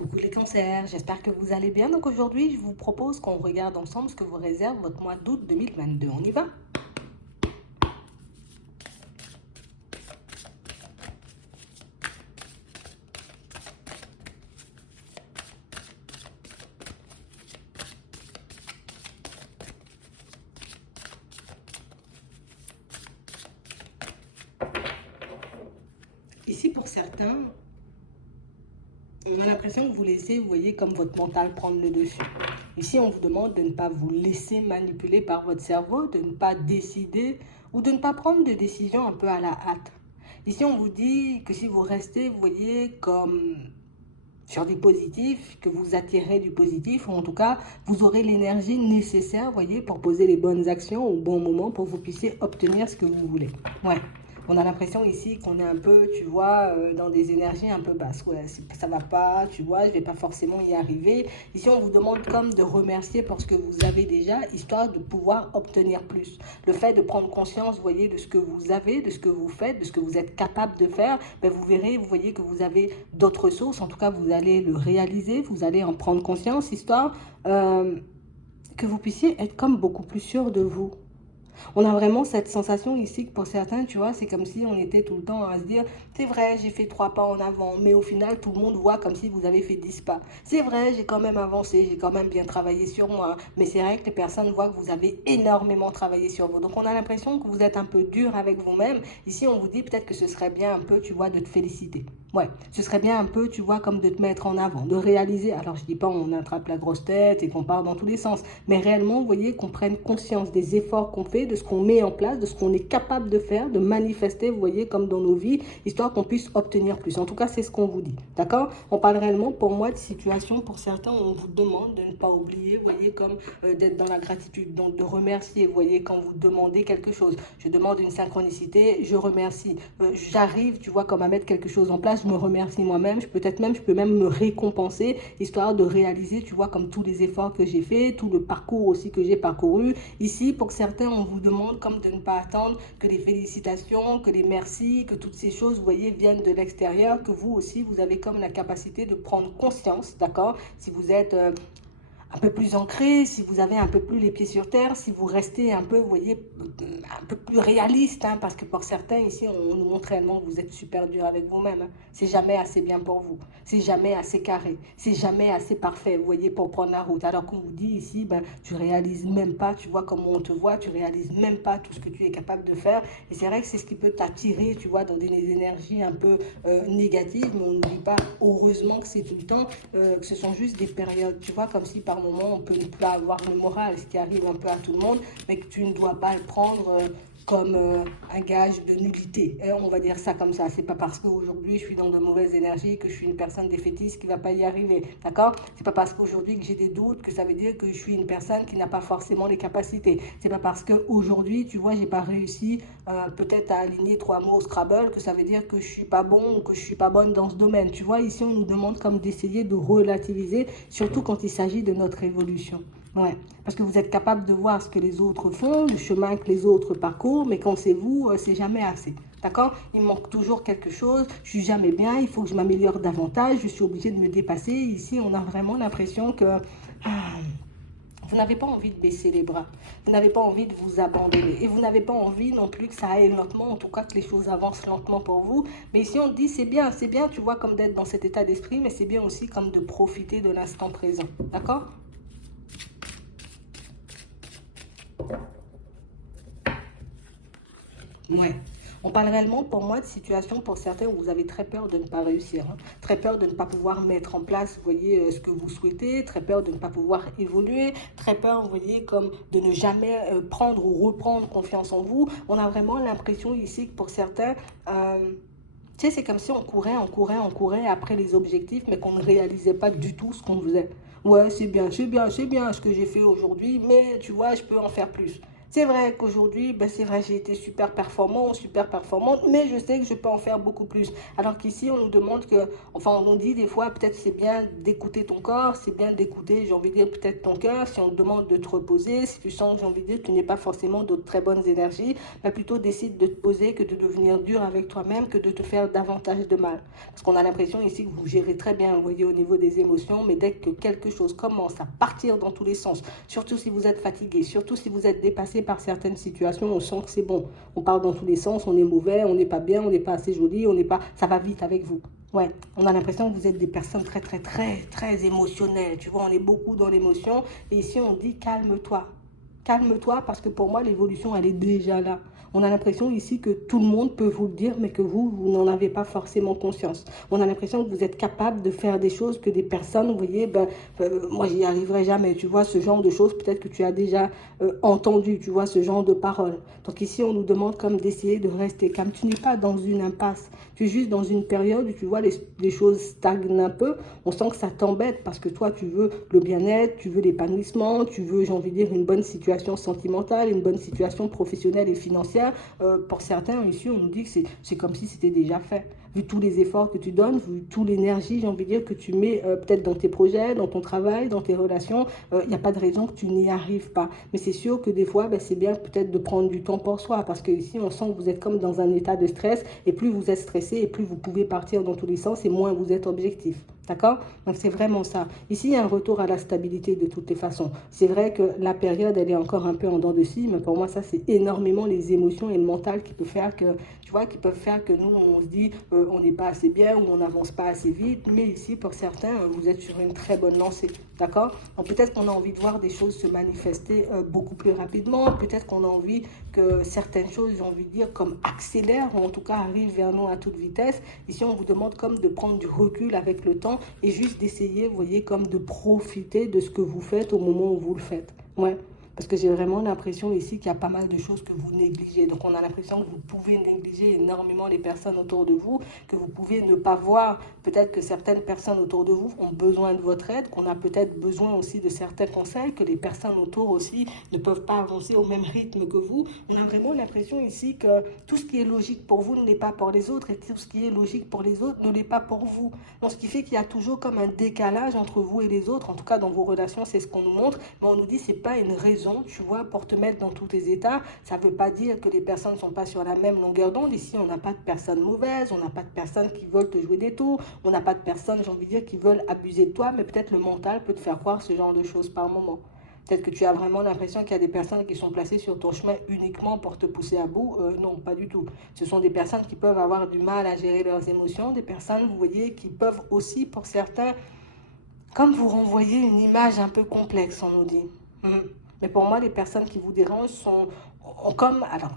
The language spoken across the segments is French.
Coucou les cancers, j'espère que vous allez bien. Donc aujourd'hui, je vous propose qu'on regarde ensemble ce que vous réserve votre mois d'août 2022. On y va? Ici, pour certains, on a l'impression que vous laissez, vous voyez, comme votre mental prendre le dessus. Ici, on vous demande de ne pas vous laisser manipuler par votre cerveau, de ne pas décider ou de ne pas prendre de décision un peu à la hâte. Ici, on vous dit que si vous restez, vous voyez, comme sur du positif, que vous attirez du positif, ou en tout cas, vous aurez l'énergie nécessaire, vous voyez, pour poser les bonnes actions au bon moment pour que vous puissiez obtenir ce que vous voulez. Ouais. On a l'impression ici qu'on est un peu, tu vois, dans des énergies un peu basses. Ouais, ça va pas, tu vois, je vais pas forcément y arriver. Ici, on vous demande comme de remercier pour ce que vous avez déjà, histoire de pouvoir obtenir plus. Le fait de prendre conscience, vous voyez, de ce que vous avez, de ce que vous faites, de ce que vous êtes capable de faire, ben vous verrez, vous voyez que vous avez d'autres sources. En tout cas, vous allez le réaliser, vous allez en prendre conscience, histoire que vous puissiez être comme beaucoup plus sûr de vous. On a vraiment cette sensation ici que pour certains, tu vois, c'est comme si on était tout le temps à se dire, c'est vrai, j'ai fait 3 pas en avant, mais au final, tout le monde voit comme si vous avez fait 10 pas. C'est vrai, j'ai quand même avancé, j'ai quand même bien travaillé sur moi, mais c'est vrai que les personnes voient que vous avez énormément travaillé sur vous. Donc on a l'impression que vous êtes un peu dur avec vous-même. Ici, on vous dit peut-être que ce serait bien un peu, tu vois, de te féliciter. Ouais, ce serait bien un peu, tu vois, comme de te mettre en avant, de réaliser. Alors, je dis pas on attrape la grosse tête et qu'on part dans tous les sens, mais réellement, vous voyez, qu'on prenne conscience des efforts qu'on fait, de ce qu'on met en place, de ce qu'on est capable de faire, de manifester, vous voyez, comme dans nos vies, histoire qu'on puisse obtenir plus. En tout cas, c'est ce qu'on vous dit, d'accord? On parle réellement, pour moi, de situations, pour certains, où on vous demande de ne pas oublier, vous voyez, comme d'être dans la gratitude, donc de remercier, vous voyez, quand vous demandez quelque chose. Je demande une synchronicité, je remercie. J'arrive, tu vois, comme à mettre quelque chose en place, je me remercie moi-même, je peux même me récompenser, histoire de réaliser, tu vois, comme tous les efforts que j'ai fait, tout le parcours aussi que j'ai parcouru. Ici, pour certains, on vous demande comme de ne pas attendre que les félicitations, que les merci, que toutes ces choses, vous voyez, viennent de l'extérieur, que vous aussi, vous avez comme la capacité de prendre conscience, d'accord? Si vous êtes un peu plus ancré, si vous avez un peu plus les pieds sur terre, si vous restez un peu, vous voyez, un peu plus réaliste, hein, parce que pour certains ici, on nous montre réellement que vous êtes super dur avec vous-même. Hein. C'est jamais assez bien pour vous, c'est jamais assez carré, c'est jamais assez parfait, vous voyez, pour prendre la route. Alors qu'on vous dit ici, ben, tu réalises même pas, tu vois comment on te voit, tu réalises même pas tout ce que tu es capable de faire. Et c'est vrai que c'est ce qui peut t'attirer, tu vois, dans des énergies un peu négatives, mais on n'oublie pas, heureusement que c'est tout le temps, que ce sont juste des périodes, tu vois, comme si par moment on peut ne plus avoir le moral, ce qui arrive un peu à tout le monde, mais que tu ne dois pas le prendre comme un gage de nullité. Et on va dire ça comme ça. C'est pas parce qu'aujourd'hui je suis dans de mauvaises énergies que je suis une personne défaitiste qui va pas y arriver. D'accord? C'est pas parce qu'aujourd'hui que j'ai des doutes que ça veut dire que je suis une personne qui n'a pas forcément les capacités. C'est pas parce qu'aujourd'hui, tu vois, j'ai pas réussi peut-être à aligner 3 mots au Scrabble que ça veut dire que je suis pas bon ou que je suis pas bonne dans ce domaine. Tu vois, ici on nous demande comme d'essayer de relativiser, surtout quand il s'agit de notre évolution. Ouais, parce que vous êtes capable de voir ce que les autres font, le chemin que les autres parcourent, mais quand c'est vous, c'est jamais assez. D'accord? Il manque toujours quelque chose, je suis jamais bien, il faut que je m'améliore davantage, je suis obligée de me dépasser. Ici, on a vraiment l'impression que vous n'avez pas envie de baisser les bras, vous n'avez pas envie de vous abandonner et vous n'avez pas envie non plus que ça aille lentement, en tout cas que les choses avancent lentement pour vous. Mais ici, on dit c'est bien, tu vois, comme d'être dans cet état d'esprit, mais c'est bien aussi comme de profiter de l'instant présent. D'accord? Ouais. On parle réellement pour moi de situations pour certains où vous avez très peur de ne pas réussir, hein. Très peur de ne pas pouvoir mettre en place, vous voyez, ce que vous souhaitez, très peur de ne pas pouvoir évoluer, très peur, vous voyez, comme de ne jamais prendre ou reprendre confiance en vous. On a vraiment l'impression ici que pour certains, tu sais, c'est comme si on courait après les objectifs, mais qu'on ne réalisait pas du tout ce qu'on faisait. Ouais, c'est bien ce que j'ai fait aujourd'hui, mais tu vois, je peux en faire plus. C'est vrai qu'aujourd'hui, ben c'est vrai, j'ai été super performant ou super performante, mais je sais que je peux en faire beaucoup plus. Alors qu'ici, on nous demande que, enfin, on nous dit des fois, peut-être c'est bien d'écouter ton corps, c'est bien d'écouter, j'ai envie de dire, peut-être ton cœur. Si on te demande de te reposer, si tu sens, j'ai envie de dire, que tu n'es pas forcément de très bonnes énergies, ben plutôt décide de te poser que de devenir dur avec toi-même, que de te faire davantage de mal. Parce qu'on a l'impression ici que vous gérez très bien, vous voyez, au niveau des émotions, mais dès que quelque chose commence à partir dans tous les sens, surtout si vous êtes fatigué, surtout si vous êtes dépassé par certaines situations, on sent que c'est bon. On part dans tous les sens, on est mauvais, on n'est pas bien, on n'est pas assez joli, on n'est pas, ça va vite avec vous. Ouais, on a l'impression que vous êtes des personnes très, très, très, très émotionnelles. Tu vois, on est beaucoup dans l'émotion. Et ici, on dit calme-toi. Calme-toi parce que pour moi, l'évolution, elle est déjà là. On a l'impression ici que tout le monde peut vous le dire, mais que vous n'en avez pas forcément conscience. On a l'impression que vous êtes capable de faire des choses que des personnes, vous voyez, moi, j'y arriverai jamais. Tu vois, ce genre de choses, peut-être que tu as déjà entendu, tu vois, ce genre de paroles. Donc ici, on nous demande comme d'essayer de rester calme. Tu n'es pas dans une impasse. Tu es juste dans une période où tu vois les choses stagnent un peu. On sent que ça t'embête parce que toi, tu veux le bien-être, tu veux l'épanouissement, tu veux, j'ai envie de dire, une bonne situation sentimentale, une bonne situation professionnelle et financière. Pour certains, ici, on nous dit que c'est comme si c'était déjà fait. Vu tous les efforts que tu donnes, vu toute l'énergie, j'ai envie de dire, que tu mets peut-être dans tes projets, dans ton travail, dans tes relations, il n'y a pas de raison que tu n'y arrives pas. Mais c'est sûr que des fois, c'est bien peut-être de prendre du temps pour soi, parce que ici, on sent que vous êtes comme dans un état de stress, et plus vous êtes stressé, et plus vous pouvez partir dans tous les sens, et moins vous êtes objectif. D'accord? Donc c'est vraiment ça. Ici, il y a un retour à la stabilité de toutes les façons. C'est vrai que la période, elle est encore un peu en dents de scie, mais pour moi, ça, c'est énormément les émotions et le mental qui peut faire que, tu vois, qui peuvent faire que nous, on se dit, on n'est pas assez bien ou on n'avance pas assez vite. Mais ici, pour certains, vous êtes sur une très bonne lancée. D'accord? Donc peut-être qu'on a envie de voir des choses se manifester beaucoup plus rapidement. Peut-être qu'on a envie que certaines choses, j'ai envie de dire, comme accélèrent ou en tout cas arrivent vers nous à toute vitesse. Ici, on vous demande comme de prendre du recul avec le temps et juste d'essayer, vous voyez, comme de profiter de ce que vous faites au moment où vous le faites. Ouais. Parce que j'ai vraiment l'impression ici qu'il y a pas mal de choses que vous négligez. Donc on a l'impression que vous pouvez négliger énormément les personnes autour de vous, que vous pouvez ne pas voir. Peut-être que certaines personnes autour de vous ont besoin de votre aide, qu'on a peut-être besoin aussi de certains conseils, que les personnes autour aussi ne peuvent pas avancer au même rythme que vous. On a vraiment l'impression ici que tout ce qui est logique pour vous ne l'est pas pour les autres et tout ce qui est logique pour les autres ne l'est pas pour vous. Donc ce qui fait qu'il y a toujours comme un décalage entre vous et les autres. En tout cas, dans vos relations, c'est ce qu'on nous montre. Mais on nous dit que ce n'est pas une raison, tu vois, pour te mettre dans tous tes états. Ça ne veut pas dire que les personnes ne sont pas sur la même longueur d'onde. Ici, on n'a pas de personnes mauvaises, on n'a pas de personnes qui veulent te jouer des tours, on n'a pas de personnes, j'ai envie de dire, qui veulent abuser de toi, mais peut-être le mental peut te faire croire ce genre de choses par moment. Peut-être que tu as vraiment l'impression qu'il y a des personnes qui sont placées sur ton chemin uniquement pour te pousser à bout. Non, pas du tout. Ce sont des personnes qui peuvent avoir du mal à gérer leurs émotions, des personnes, vous voyez, qui peuvent aussi, pour certains, comme vous renvoyer une image un peu complexe, on nous dit. Mais pour moi, les personnes qui vous dérangent sont comme... Alors,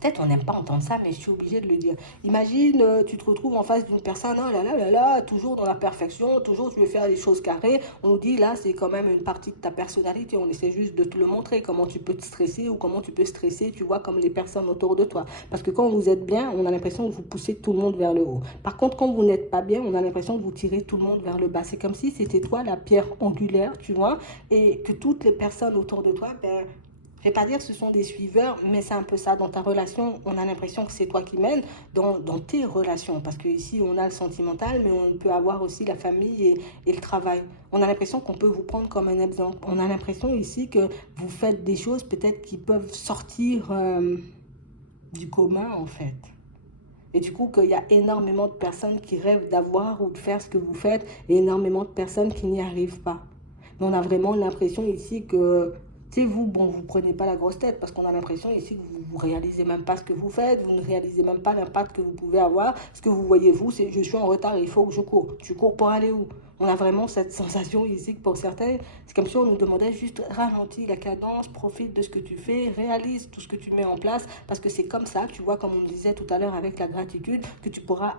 peut-être on n'aime pas entendre ça, mais je suis obligée de le dire. Imagine, tu te retrouves en face d'une personne, oh là là là là, toujours dans la perfection, toujours tu veux faire les choses carrées. On nous dit là, c'est quand même une partie de ta personnalité. On essaie juste de te le montrer, comment tu peux te stresser ou comment tu peux stresser, tu vois, comme les personnes autour de toi. Parce que quand vous êtes bien, on a l'impression que vous poussez tout le monde vers le haut. Par contre, quand vous n'êtes pas bien, on a l'impression que vous tirez tout le monde vers le bas. C'est comme si c'était toi la pierre angulaire, tu vois, et que toutes les personnes autour de toi, je ne vais pas dire que ce sont des suiveurs, mais c'est un peu ça. Dans ta relation, on a l'impression que c'est toi qui mènes dans tes relations. Parce qu'ici, on a le sentimental, mais on peut avoir aussi la famille et le travail. On a l'impression qu'on peut vous prendre comme un exemple. On a l'impression ici que vous faites des choses peut-être qui peuvent sortir du commun, en fait. Et du coup, qu'il y a énormément de personnes qui rêvent d'avoir ou de faire ce que vous faites et énormément de personnes qui n'y arrivent pas. Mais on a vraiment l'impression ici que c'est vous, bon, vous prenez pas la grosse tête parce qu'on a l'impression ici que vous réalisez même pas ce que vous faites, vous ne réalisez même pas l'impact que vous pouvez avoir. Ce que vous voyez, vous, c'est je suis en retard, il faut que je cours. Tu cours pour aller où? On a vraiment cette sensation ici que pour certains, c'est comme si on nous demandait juste ralentis la cadence, profite de ce que tu fais, réalise tout ce que tu mets en place parce que c'est comme ça, tu vois, comme on disait tout à l'heure avec la gratitude, que tu pourras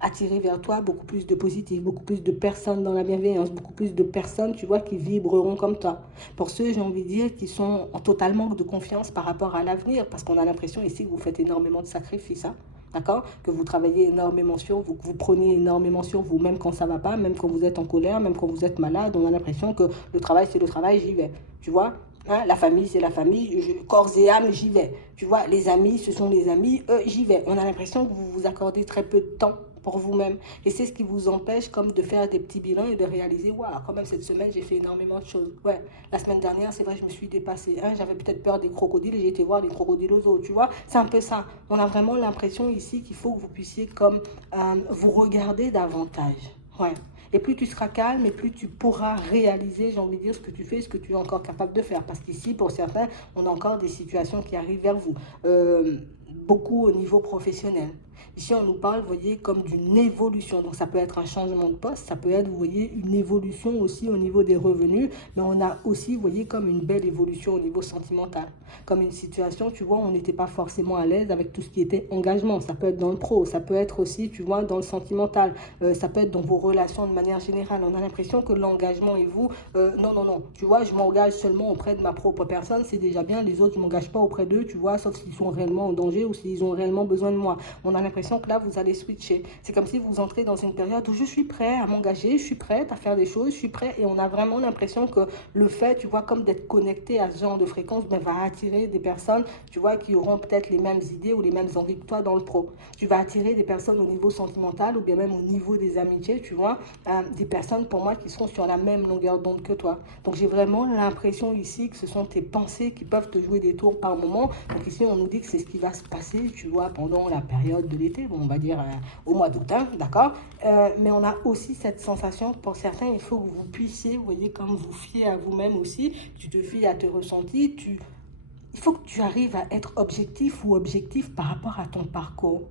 attirer vers toi beaucoup plus de positifs, beaucoup plus de personnes dans la bienveillance, beaucoup plus de personnes, tu vois, qui vibreront comme toi. Pour ceux, j'ai envie de dire, qui sont en total manque de confiance par rapport à l'avenir, parce qu'on a l'impression ici que vous faites énormément de sacrifices, hein, d'accord? Que vous travaillez énormément sur vous, que vous prenez énormément sur vous, même quand ça va pas, même quand vous êtes en colère, même quand vous êtes malade, on a l'impression que le travail, c'est le travail, j'y vais, tu vois? Hein, la famille, c'est la famille, corps et âme, j'y vais. Tu vois, les amis, ce sont les amis, j'y vais. On a l'impression que vous vous accordez très peu de temps pour vous-même. Et c'est ce qui vous empêche comme de faire des petits bilans et de réaliser, waouh, quand même cette semaine, j'ai fait énormément de choses. Ouais, la semaine dernière, c'est vrai, je me suis dépassée. Hein, j'avais peut-être peur des crocodiles et j'ai été voir les crocodiles aux eaux, tu vois. C'est un peu ça. On a vraiment l'impression ici qu'il faut que vous puissiez comme vous regarder davantage. Ouais. Et plus tu seras calme et plus tu pourras réaliser, j'ai envie de dire, ce que tu fais, ce que tu es encore capable de faire. Parce qu'ici, pour certains, on a encore des situations qui arrivent vers vous. Beaucoup au niveau professionnel. Ici, on nous parle, vous voyez, comme d'une évolution. Donc, ça peut être un changement de poste, ça peut être, vous voyez, une évolution aussi au niveau des revenus, mais on a aussi, vous voyez, comme une belle évolution au niveau sentimental. Comme une situation, tu vois, on n'était pas forcément à l'aise avec tout ce qui était engagement. Ça peut être dans le pro, ça peut être aussi, tu vois, dans le sentimental, ça peut être dans vos relations de manière générale. On a l'impression que l'engagement et vous, non, non, non, tu vois, je m'engage seulement auprès de ma propre personne, c'est déjà bien. Les autres, je ne m'engage pas auprès d'eux, tu vois, sauf s'ils sont réellement en danger ou s'ils ont réellement besoin de moi. On a l'impression que là, vous allez switcher. C'est comme si vous entrez dans une période où je suis prêt à m'engager, je suis prête à faire des choses, je suis prêt. Et on a vraiment l'impression que le fait, tu vois, comme d'être connecté à ce genre de fréquence, ben, va attirer des personnes, tu vois, qui auront peut-être les mêmes idées ou les mêmes envies que toi dans le pro. Tu vas attirer des personnes au niveau sentimental ou bien même au niveau des amitiés, tu vois, des personnes pour moi qui seront sur la même longueur d'onde que toi. Donc j'ai vraiment l'impression ici que ce sont tes pensées qui peuvent te jouer des tours par moment. Donc ici, on nous dit que c'est ce qui va se passer, tu vois, pendant la période de l'été, bon, on va dire au mois d'août, hein, d'accord. Mais on a aussi cette sensation, pour certains, il faut que vous puissiez, vous voyez, comme vous fiez à vous-même aussi, tu te fies à tes ressentis, il faut que tu arrives à être objectif ou objectif par rapport à ton parcours.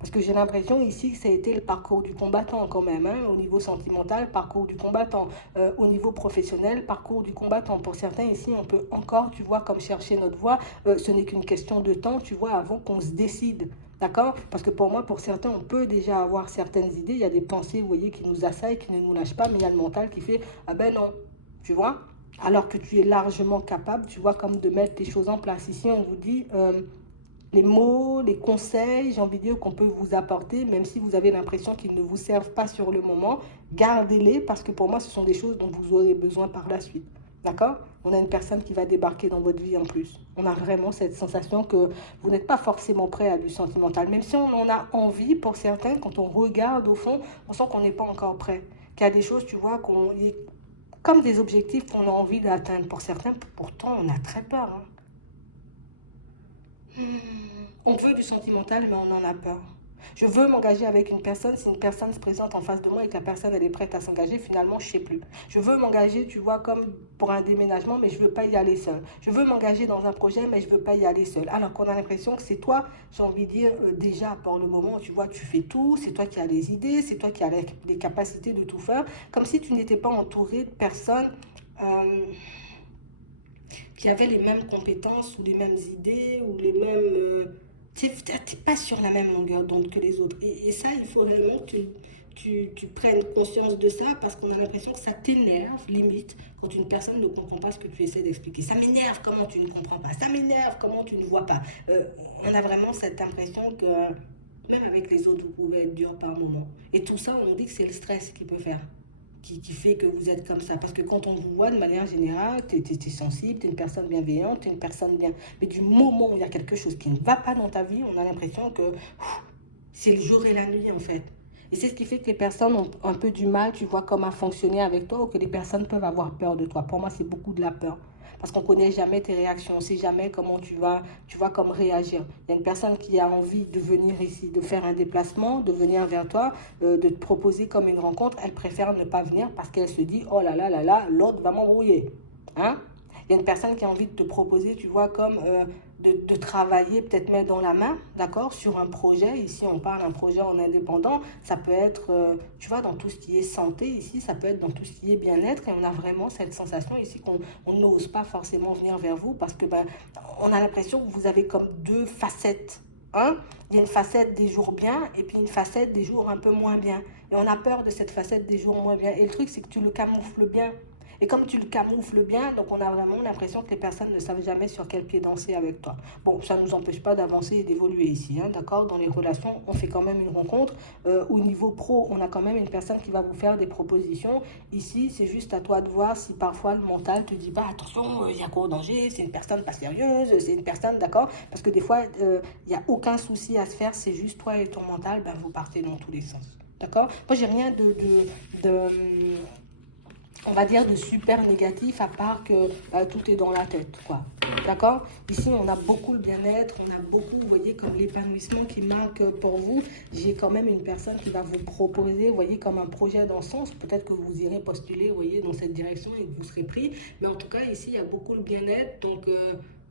Parce que j'ai l'impression ici que ça a été le parcours du combattant quand même, hein, au niveau sentimental, parcours du combattant, au niveau professionnel, parcours du combattant. Pour certains ici, on peut encore, tu vois, comme chercher notre voie, ce n'est qu'une question de temps, tu vois, avant qu'on se décide. D'accord? Parce que pour moi, pour certains, on peut déjà avoir certaines idées, il y a des pensées, vous voyez, qui nous assaillent, qui ne nous lâchent pas, mais il y a le mental qui fait, ah ben non, tu vois? Alors que tu es largement capable, tu vois, comme de mettre les choses en place. Ici, on vous dit les mots, les conseils, j'ai envie de dire qu'on peut vous apporter, même si vous avez l'impression qu'ils ne vous servent pas sur le moment, gardez-les parce que pour moi, ce sont des choses dont vous aurez besoin par la suite. D'accord? On a une personne qui va débarquer dans votre vie en plus. On a vraiment cette sensation que vous n'êtes pas forcément prêt à du sentimental. Même si on en a envie, pour certains, quand on regarde au fond, on sent qu'on n'est pas encore prêt. Qu'il y a des choses, tu vois, comme des objectifs qu'on a envie d'atteindre. Pour certains, pourtant, on a très peur. Hein. On veut du sentimental, mais on en a peur. Je veux m'engager avec une personne, si une personne se présente en face de moi et que la personne elle est prête à s'engager, finalement je ne sais plus. Je veux m'engager, tu vois, comme pour un déménagement, mais je ne veux pas y aller seul. Je veux m'engager dans un projet, mais je ne veux pas y aller seul. Alors qu'on a l'impression que c'est toi, j'ai envie de dire, déjà pour le moment, tu vois, tu fais tout, c'est toi qui as les idées, c'est toi qui as les capacités de tout faire, comme si tu n'étais pas entouré de personnes qui avaient les mêmes compétences ou les mêmes idées ou les mêmes... tu n'es pas sur la même longueur d'onde que les autres. Et ça, il faut réellement que tu prennes conscience de ça parce qu'on a l'impression que ça t'énerve, limite, quand une personne ne comprend pas ce que tu essaies d'expliquer. Ça m'énerve comment tu ne comprends pas. Ça m'énerve comment tu ne vois pas. On a vraiment cette impression que même avec les autres, vous pouvez être dur par moment. Et tout ça, on dit que c'est le stress qui peut faire. Qui fait que vous êtes comme ça. Parce que quand on vous voit de manière générale, tu es sensible, tu es une personne bienveillante, tu es une personne bien. Mais du moment où il y a quelque chose qui ne va pas dans ta vie, on a l'impression que c'est le jour et la nuit en fait. Et c'est ce qui fait que les personnes ont un peu du mal, tu vois, comment fonctionner avec toi ou que les personnes peuvent avoir peur de toi. Pour moi, c'est beaucoup de la peur. Parce qu'on ne connaît jamais tes réactions, on ne sait jamais comment tu vas comme réagir. Il y a une personne qui a envie de venir ici, de faire un déplacement, de venir vers toi, de te proposer comme une rencontre. Elle préfère ne pas venir parce qu'elle se dit, oh là là, l'autre va m'embrouiller. Hein? Il y a une personne qui a envie de te proposer, tu vois, comme de travailler, peut-être mettre dans la main, d'accord, sur un projet. Ici, on parle d'un projet en indépendant. Ça peut être, tu vois, dans tout ce qui est santé. Ici, ça peut être dans tout ce qui est bien-être. Et on a vraiment cette sensation ici qu'on n'ose pas forcément venir vers vous parce que, ben, on a l'impression que vous avez comme deux facettes. Hein? Il y a une facette des jours bien et puis une facette des jours un peu moins bien. Et on a peur de cette facette des jours moins bien. Et le truc, c'est que tu le camoufles bien. Et comme tu le camoufles bien, donc on a vraiment l'impression que les personnes ne savent jamais sur quel pied danser avec toi. Bon, ça ne nous empêche pas d'avancer et d'évoluer ici, hein, d'accord? Dans les relations, on fait quand même une rencontre. Au niveau pro, on a quand même une personne qui va vous faire des propositions. Ici, c'est juste à toi de voir si parfois le mental te dit, bah attention, il y a quoi au danger, c'est une personne pas sérieuse, c'est une personne, d'accord? Parce que des fois, il n'y a aucun souci à se faire, c'est juste toi et ton mental, ben, vous partez dans tous les sens. D'accord? Moi, j'ai rien de, on va dire, de super négatif, à part que tout est dans la tête, quoi. D'accord? Ici, on a beaucoup le bien-être, on a beaucoup, vous voyez, comme l'épanouissement qui manque pour vous. J'ai quand même une personne qui va vous proposer, vous voyez, comme un projet dans ce sens. Peut-être que vous irez postuler, vous voyez, dans cette direction et que vous serez pris. Mais en tout cas, ici, il y a beaucoup le bien-être. Donc,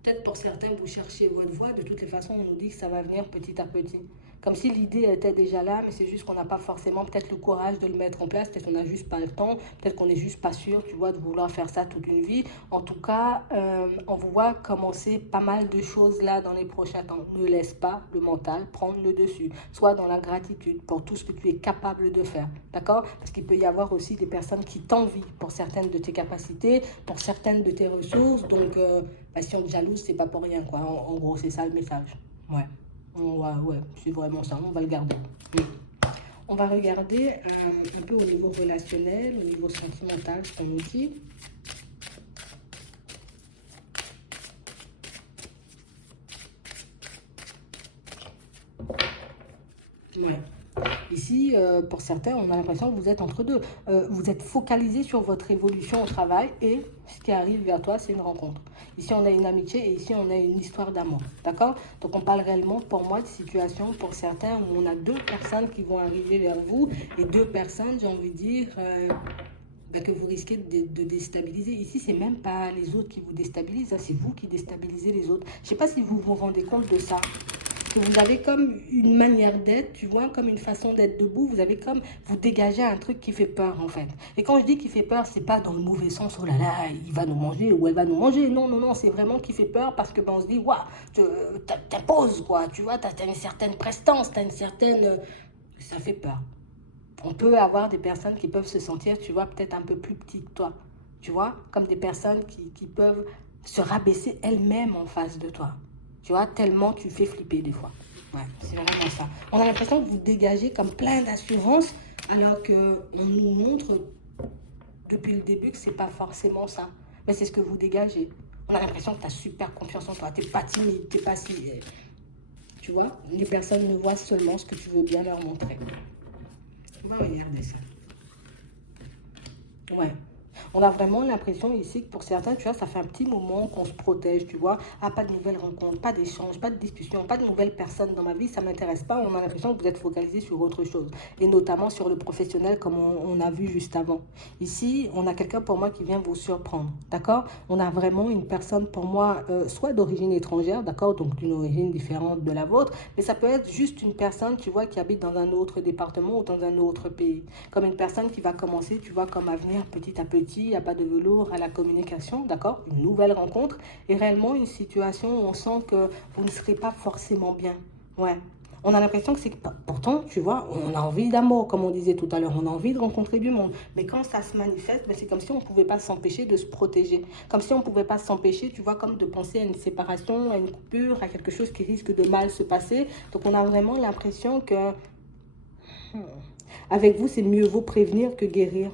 peut-être pour certains, vous cherchez votre voie. De toutes les façons, on nous dit que ça va venir petit à petit. Comme si l'idée était déjà là, mais c'est juste qu'on n'a pas forcément peut-être le courage de le mettre en place, peut-être qu'on n'a juste pas le temps, peut-être qu'on n'est juste pas sûr, tu vois, de vouloir faire ça toute une vie. En tout cas, on vous voit commencer pas mal de choses là dans les prochains temps. Ne laisse pas le mental prendre le dessus. Sois dans la gratitude pour tout ce que tu es capable de faire, d'accord? Parce qu'il peut y avoir aussi des personnes qui t'envient pour certaines de tes capacités, pour certaines de tes ressources. Donc, si on te jalouse, c'est pas pour rien, quoi. En gros, c'est ça le message. Ouais. Ouais, c'est vraiment ça, on va le garder. On va regarder un peu au niveau relationnel, au niveau sentimental, ce qu'on nous dit. Ouais. Ici, pour certains, on a l'impression que vous êtes entre deux. Vous êtes focalisé sur votre évolution au travail et ce qui arrive vers toi, c'est une rencontre. Ici, on a une amitié et ici, on a une histoire d'amour. D'accord? Donc, on parle réellement, pour moi, de situation, pour certains, où on a deux personnes qui vont arriver vers vous et deux personnes, j'ai envie de dire, que vous risquez de déstabiliser. Ici, c'est même pas les autres qui vous déstabilisent, hein, c'est vous qui déstabilisez les autres. Je ne sais pas si vous vous rendez compte de ça. Que vous avez comme une manière d'être, tu vois, comme une façon d'être debout, vous avez comme, vous dégagez un truc qui fait peur en fait. Et quand je dis qui fait peur, c'est pas dans le mauvais sens, oh là là, il va nous manger ou elle va nous manger, non, non, non, c'est vraiment qui fait peur parce que ben, on se dit, waouh, t'imposes quoi, tu vois, t'as une certaine prestance, t'as une certaine, ça fait peur. On peut avoir des personnes qui peuvent se sentir, tu vois, peut-être un peu plus petites que toi, tu vois, comme des personnes qui peuvent se rabaisser elles-mêmes en face de toi. Tu vois, tellement tu fais flipper des fois. Ouais, c'est vraiment ça. On a l'impression que vous dégagez comme plein d'assurance, alors qu'on nous montre depuis le début que c'est pas forcément ça. Mais c'est ce que vous dégagez. On a l'impression que tu as super confiance en toi. Tu n'es pas timide, tu n'es pas si... Tu vois, les personnes ne voient seulement ce que tu veux bien leur montrer. On va regarder ça. Ouais. On a vraiment l'impression ici que pour certains, tu vois, ça fait un petit moment qu'on se protège, tu vois. Ah, pas de nouvelles rencontres, pas d'échanges, pas de discussions, pas de nouvelles personnes dans ma vie, ça ne m'intéresse pas. On a l'impression que vous êtes focalisé sur autre chose. Et notamment sur le professionnel, comme on a vu juste avant. Ici, on a quelqu'un pour moi qui vient vous surprendre, d'accord? On a vraiment une personne pour moi, soit d'origine étrangère, d'accord? Donc d'une origine différente de la vôtre. Mais ça peut être juste une personne, tu vois, qui habite dans un autre département ou dans un autre pays. Comme une personne qui va commencer, tu vois, comme à venir petit à petit, il n'y a pas de velours à la communication, d'accord? Une nouvelle rencontre et réellement une situation où on sent que vous ne serez pas forcément bien. Ouais. On a l'impression que c'est... Pourtant, tu vois, on a envie d'amour, comme on disait tout à l'heure. On a envie de rencontrer du monde. Mais quand ça se manifeste, ben c'est comme si on ne pouvait pas s'empêcher de se protéger. Comme si on ne pouvait pas s'empêcher, tu vois, comme de penser à une séparation, à une coupure, à quelque chose qui risque de mal se passer. Donc, on a vraiment l'impression que... Avec vous, c'est mieux vaut prévenir que guérir.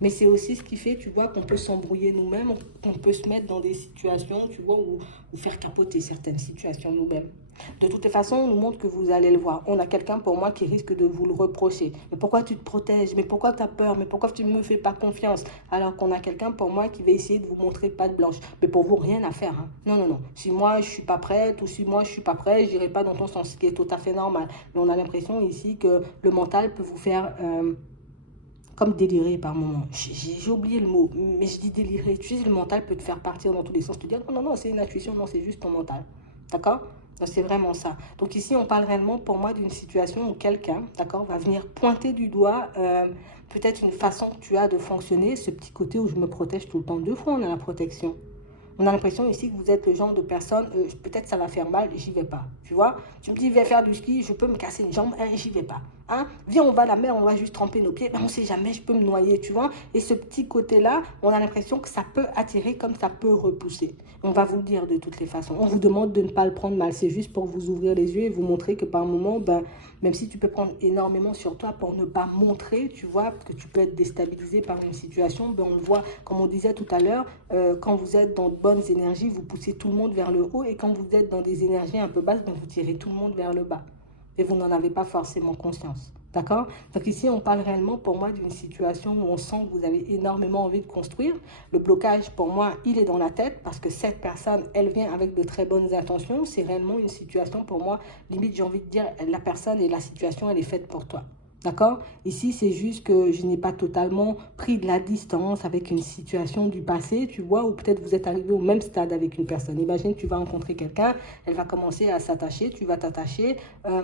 Mais c'est aussi ce qui fait, tu vois, qu'on peut s'embrouiller nous-mêmes, qu'on peut se mettre dans des situations, tu vois, ou faire capoter certaines situations nous-mêmes. De toutes les façons, on nous montre que vous allez le voir. On a quelqu'un pour moi qui risque de vous le reprocher. Mais pourquoi tu te protèges? Mais pourquoi tu as peur? Mais pourquoi tu ne me fais pas confiance? Alors qu'on a quelqu'un pour moi qui va essayer de vous montrer patte blanche. Mais pour vous, rien à faire. Hein. Non, non, non. Si moi, je ne suis pas prête ou si moi, je ne suis pas prêt, je n'irai pas dans ton sens, ce qui est tout à fait normal. Mais on a l'impression ici que le mental peut vous faire... comme délirer par moment. J'ai oublié le mot, mais je dis délirer. Tu sais, le mental peut te faire partir dans tous les sens, te dire non, non, non, c'est une intuition, non, c'est juste ton mental. D'accord? Donc, c'est vraiment ça. Donc, ici, on parle réellement pour moi d'une situation où quelqu'un, d'accord, va venir pointer du doigt peut-être une façon que tu as de fonctionner, ce petit côté où je me protège tout le temps. Deux fois, on a la protection. On a l'impression ici que vous êtes le genre de personne, peut-être ça va faire mal, j'y vais pas. Tu vois? Tu me dis, viens faire du ski, je peux me casser une jambe, j'y vais pas. Hein? Viens, on va à la mer, on va juste tremper nos pieds. Ben, on ne sait jamais, je peux me noyer, tu vois. Et ce petit côté-là, on a l'impression que ça peut attirer comme ça peut repousser. On va vous le dire de toutes les façons. On vous demande de ne pas le prendre mal. C'est juste pour vous ouvrir les yeux et vous montrer que par moment, ben, même si tu peux prendre énormément sur toi pour ne pas montrer, tu vois, que tu peux être déstabilisé par une situation, ben, on le voit, comme on disait tout à l'heure, quand vous êtes dans de bonnes énergies, vous poussez tout le monde vers le haut. Et quand vous êtes dans des énergies un peu basses, ben, vous tirez tout le monde vers le bas. Et vous n'en avez pas forcément conscience. D'accord? Donc ici, on parle réellement pour moi d'une situation où on sent que vous avez énormément envie de construire. Le blocage, pour moi, il est dans la tête parce que cette personne, elle vient avec de très bonnes intentions. C'est réellement une situation pour moi, limite, j'ai envie de dire, la personne et la situation, elle est faite pour toi. D'accord? Ici, c'est juste que je n'ai pas totalement pris de la distance avec une situation du passé, tu vois, ou peut-être vous êtes arrivé au même stade avec une personne. Imagine, tu vas rencontrer quelqu'un, elle va commencer à s'attacher, tu vas t'attacher,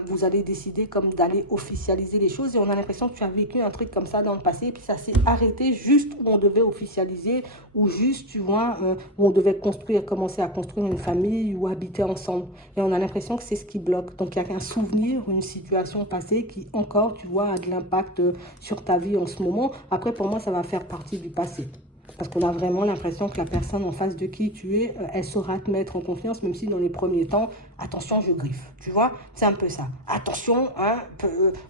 vous allez décider comme d'aller officialiser les choses et on a l'impression que tu as vécu un truc comme ça dans le passé et puis ça s'est arrêté juste où on devait officialiser ou juste, tu vois, où on devait construire, commencer à construire une famille ou habiter ensemble. Et on a l'impression que c'est ce qui bloque. Donc, il y a un souvenir, une situation passée qui encore, tu vois, a de l'impact sur ta vie en ce moment. Après, pour moi, ça va faire partie du passé. Parce qu'on a vraiment l'impression que la personne en face de qui tu es, elle saura te mettre en confiance, même si dans les premiers temps, attention, je griffe. Tu vois, c'est un peu ça. Attention, hein,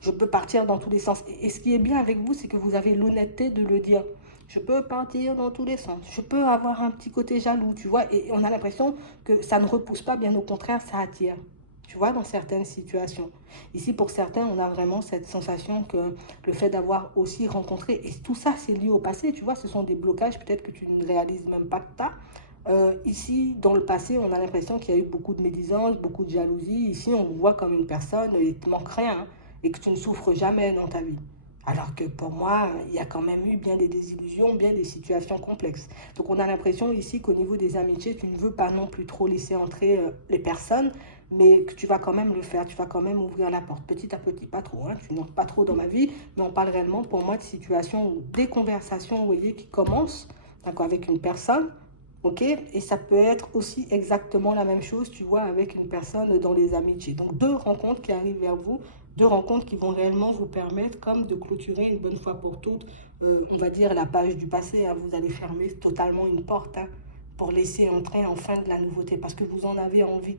je peux partir dans tous les sens. Et ce qui est bien avec vous, c'est que vous avez l'honnêteté de le dire. Je peux partir dans tous les sens. Je peux avoir un petit côté jaloux, tu vois. Et on a l'impression que ça ne repousse pas, bien au contraire, ça attire. Tu vois, dans certaines situations. Ici, pour certains, on a vraiment cette sensation que le fait d'avoir aussi rencontré, et tout ça, c'est lié au passé, tu vois, ce sont des blocages peut-être que tu ne réalises même pas que tu as. Ici, dans le passé, on a l'impression qu'il y a eu beaucoup de médisance, beaucoup de jalousie. Ici, on vous voit comme une personne, il te manque rien, hein, et que tu ne souffres jamais dans ta vie. Alors que pour moi, il y a quand même eu bien des désillusions, bien des situations complexes. Donc on a l'impression ici qu'au niveau des amitiés, tu ne veux pas non plus trop laisser entrer les personnes, mais que tu vas quand même le faire, tu vas quand même ouvrir la porte, petit à petit, pas trop, hein, tu n'entres pas trop dans ma vie, mais on parle réellement pour moi de situations ou des conversations, vous voyez, qui commencent, d'accord, avec une personne, ok, et ça peut être aussi exactement la même chose, tu vois, avec une personne dans les amitiés. Donc deux rencontres qui arrivent vers vous, deux rencontres qui vont réellement vous permettre comme de clôturer une bonne fois pour toutes, on va dire, la page du passé, hein. Vous allez fermer totalement une porte, hein, pour laisser entrer enfin de la nouveauté, parce que vous en avez envie.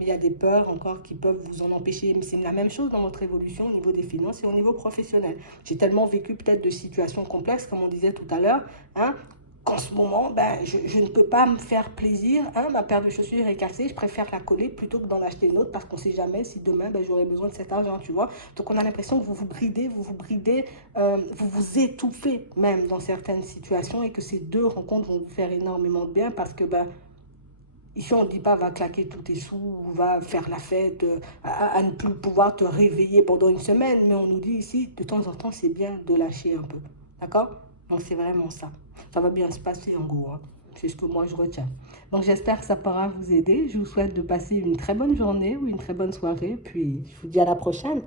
Il y a des peurs encore qui peuvent vous en empêcher. Mais c'est la même chose dans votre évolution au niveau des finances et au niveau professionnel. J'ai tellement vécu peut-être de situations complexes, comme on disait tout à l'heure, hein, qu'en ce moment, ben, je ne peux pas me faire plaisir. Hein, ma paire de chaussures est cassée, je préfère la coller plutôt que d'en acheter une autre parce qu'on ne sait jamais si demain, ben, j'aurai besoin de cet argent, tu vois. Donc on a l'impression que vous vous bridez, vous vous étouffez même dans certaines situations et que ces deux rencontres vont vous faire énormément de bien parce que ben, ici, on ne dit pas va claquer tous tes sous ou va faire la fête, à ne plus pouvoir te réveiller pendant une semaine. Mais on nous dit ici, de temps en temps, c'est bien de lâcher un peu. D'accord? Donc, c'est vraiment ça. Ça va bien se passer en gros, hein. C'est ce que moi, je retiens. Donc, j'espère que ça pourra vous aider. Je vous souhaite de passer une très bonne journée ou une très bonne soirée. Puis, je vous dis à la prochaine.